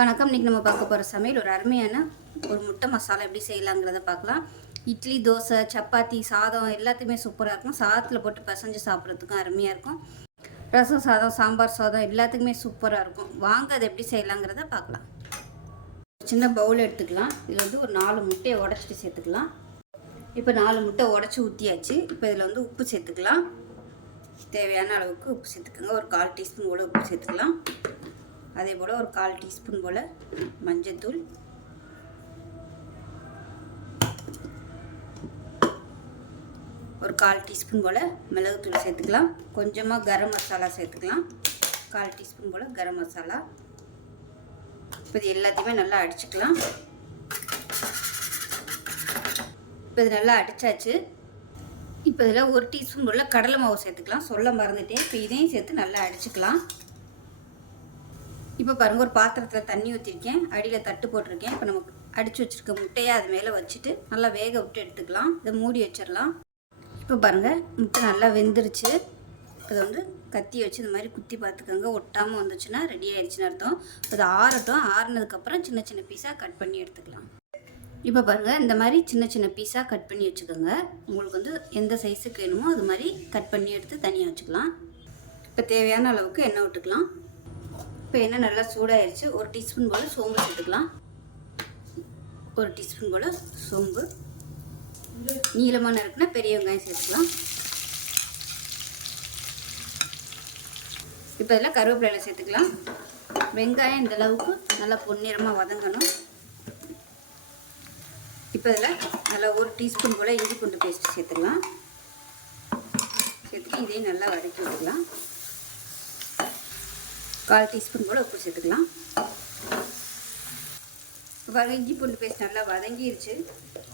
வணக்கம். இன்றைக்கி நம்ம பார்க்க போகிற சமையல் ஒரு அருமையான ஒரு முட்டை மசாலா எப்படி செய்யலாங்கிறத பார்க்கலாம். இட்லி தோசை சப்பாத்தி சாதம் எல்லாத்தையுமே சூப்பராக இருக்கும். சாதத்தில் போட்டு பிசைஞ்சு சாப்பிட்றதுக்கும் அருமையாக இருக்கும். ரசம் சாதம் சாம்பார் சாதம் எல்லாத்துக்குமே சூப்பராக இருக்கும். வாங்க அதை எப்படி செய்யலாங்கிறத பார்க்கலாம். ஒரு சின்ன பவுல் எடுத்துக்கலாம். இதில் வந்து ஒரு நாலு முட்டையை உடச்சிட்டு சேர்த்துக்கலாம். இப்போ நாலு முட்டை உடச்சி ஊற்றியாச்சு இப்போ இதில் வந்து உப்பு சேர்த்துக்கலாம். தேவையான அளவுக்கு உப்பு சேர்த்துக்கோங்க. ஒரு கால் டீஸ்பூன் கூட உப்பு சேர்த்துக்கலாம். அதே போல் ஒரு கால் டீஸ்பூன் போல் மஞ்சத்தூள். ஒரு கால் டீஸ்பூன் போல் மிளகுத்தூள் சேர்த்துக்கலாம். கொஞ்சமாக கரம் மசாலா சேர்த்துக்கலாம். கால் டீஸ்பூன் போல் கரம் மசாலா. இப்போ இது எல்லாத்தையுமே நல்லா அடிச்சுக்கலாம். இப்போ இது நல்லா அடித்தாச்சு இப்போ இதில் ஒரு டீஸ்பூன் போல் கடலை மாவு சேர்த்துக்கலாம். சொல்ல மறந்துட்டேன். இப்போ இதையும் சேர்த்து நல்லா அடிச்சுக்கலாம். இப்போ பாருங்கள் ஒரு பாத்திரத்தில் தண்ணி ஊற்றிருக்கேன் அடியில் தட்டு போட்டிருக்கேன். இப்போ நமக்கு அடித்து வச்சுருக்க முட்டையை அது மேலே வச்சுட்டு நல்லா வேக விட்டு எடுத்துக்கலாம். இதை மூடி வச்சிடலாம். இப்போ பாருங்கள் முட்டை நல்லா வெந்துருச்சு. இதை வந்து கத்தி வச்சு இந்த மாதிரி குத்தி பார்த்துக்கோங்க. ஒட்டாமல் வந்துச்சுன்னா ரெடி ஆயிடுச்சுன்னு அர்த்தம். அது ஆறட்டும். ஆறுனதுக்கப்புறம் சின்ன சின்ன பீஸாக கட் பண்ணி எடுத்துக்கலாம். இப்போ பாருங்கள் இந்த மாதிரி சின்ன சின்ன பீஸாக கட் பண்ணி வச்சுக்கோங்க. உங்களுக்கு வந்து எந்த சைஸுக்கு வேணுமோ அது மாதிரி கட் பண்ணி எடுத்து தனியாக வச்சுக்கலாம். இப்போ தேவையான அளவுக்கு எண்ணெய் விட்டுக்கலாம். இப்போ எண்ணெய் நல்லா சூடாயிருச்சு. ஒரு டீஸ்பூன் போல் சோம்பு சேர்த்துக்கலாம். ஒரு டீஸ்பூன் போல் சோம்பு. நீளமான இருக்குன்னா பெரிய வெங்காயம் சேர்த்துக்கலாம். இப்போ இதில் கருவேப்பிலையில் சேர்த்துக்கலாம். வெங்காயம் இந்த அளவுக்கு நல்லா பொன்னிறமாக வதங்கணும். இப்போ இதில் நல்லா ஒரு டீஸ்பூன் போல் இஞ்சி பூண்டு பேஸ்ட் சேர்த்துக்கலாம். சேர்த்துட்டு இதையும் நல்லா வதக்கி விட்டுக்கலாம். கால் டீஸ்பூன் போல் உப்பு சேர்த்துக்கலாம். பாருங்க இஞ்சி பூண்டு பேஸ்ட் நல்லா வதங்கிருச்சு.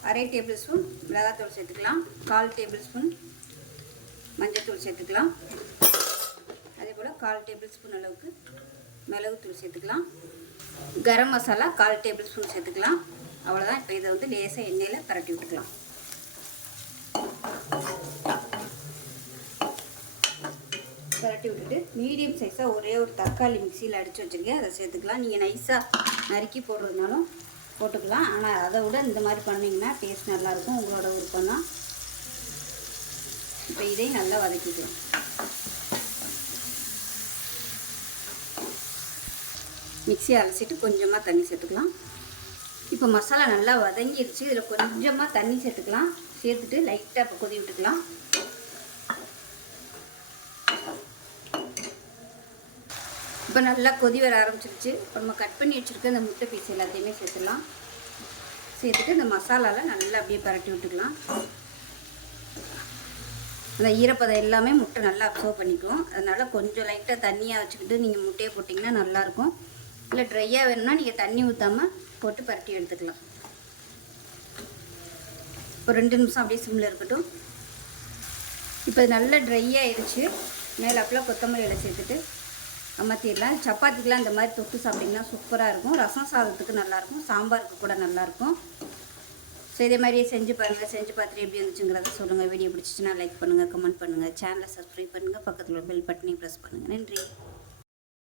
அரை டேபிள் ஸ்பூன் மிளகாத்தூள் சேர்த்துக்கலாம். கால் டேபிள் ஸ்பூன் மஞ்சள்தூள் சேர்த்துக்கலாம். அதே போல் கால் டேபிள் ஸ்பூன் அளவுக்கு மிளகுத்தூள் சேர்த்துக்கலாம். கரம் மசாலா கால் டேபிள் ஸ்பூன் சேர்த்துக்கலாம். அவ்வளோதான் இப்போ இதை வந்து லேசாக எண்ணெயில் பரட்டி விட்டுக்கலாம். பரட்டி விட்டுட்டு மீடியம் சைஸாக ஒரே ஒரு தக்காளி மிக்சியில் அடித்து வச்சுருக்கேன். அதை சேர்த்துக்கலாம். நீங்கள் நைஸாக நறுக்கி போடுறதுனாலும் போட்டுக்கலாம். ஆனால் அதை விட இந்த மாதிரி பண்ணிங்கன்னா டேஸ்ட் நல்லாயிருக்கும் உங்களோட விருப்பம் தான் இப்போ இதையும் நல்லா வதக்கிக்கலாம். மிக்ஸி அலசிட்டு கொஞ்சமாக தண்ணி சேர்த்துக்கலாம். இப்போ மசாலா நல்லா வதங்கிடுச்சு இதில் கொஞ்சமாக தண்ணி சேர்த்துக்கலாம். சேர்த்துட்டு லைட்டாக இப்போ கொதி விட்டுக்கலாம். இப்போ நல்லா கொதி வர ஆரம்பிச்சிருச்சு. இப்போ நம்ம கட் பண்ணி வச்சுருக்க இந்த முட்டை பீஸ் எல்லாத்தையுமே சேர்த்துடலாம். சேர்த்துட்டு இந்த மசாலாவில் நல்லா அப்படியே பரட்டி விட்டுக்கலாம். அந்த ஈரப்பதம் எல்லாமே முட்டை நல்லா அப்சர்வ் பண்ணிக்கும். அதனால் கொஞ்சம் லைட்டாக தண்ணியாக வச்சுக்கிட்டு நீங்கள் முட்டையை போட்டிங்கன்னா நல்லாயிருக்கும். இல்லை ட்ரையாக வேணும்னா நீங்கள் தண்ணி ஊற்றாமல் போட்டு பரட்டி எடுத்துக்கலாம். ஒரு ரெண்டு நிமிஷம் அப்படியே சிம்மில் இருக்கட்டும். இப்போ நல்லா ட்ரை ஆயிடுச்சு. மேலே அப்பெல்லாம் கொத்தமல்லி இலை சேர்த்துட்டு அமர்த்திடலாம் சப்பாத்திக்கெலாம் இந்த மாதிரி தொட்டு சாப்பிட்டிங்கன்னா சூப்பராக இருக்கும். ரசம் சாதத்துக்கு நல்லாயிருக்கும். சாம்பாருக்கு கூட நல்லாயிருக்கும். ஸோ இதே மாதிரியே செஞ்சு பாருங்கள் செஞ்சு பார்த்துட்டு எப்படி இருந்துச்சுங்கிறத சொல்லுங்கள் வீடியோ பிடிச்சிச்சின்னா லைக் பண்ணுங்கள் கமெண்ட் பண்ணுங்கள் சேனலை சப்ஸ்கிரைப் பண்ணுங்கள் பக்கத்தில் பெல் பட்டனையும் ப்ரெஸ் பண்ணுங்கள் நன்றி.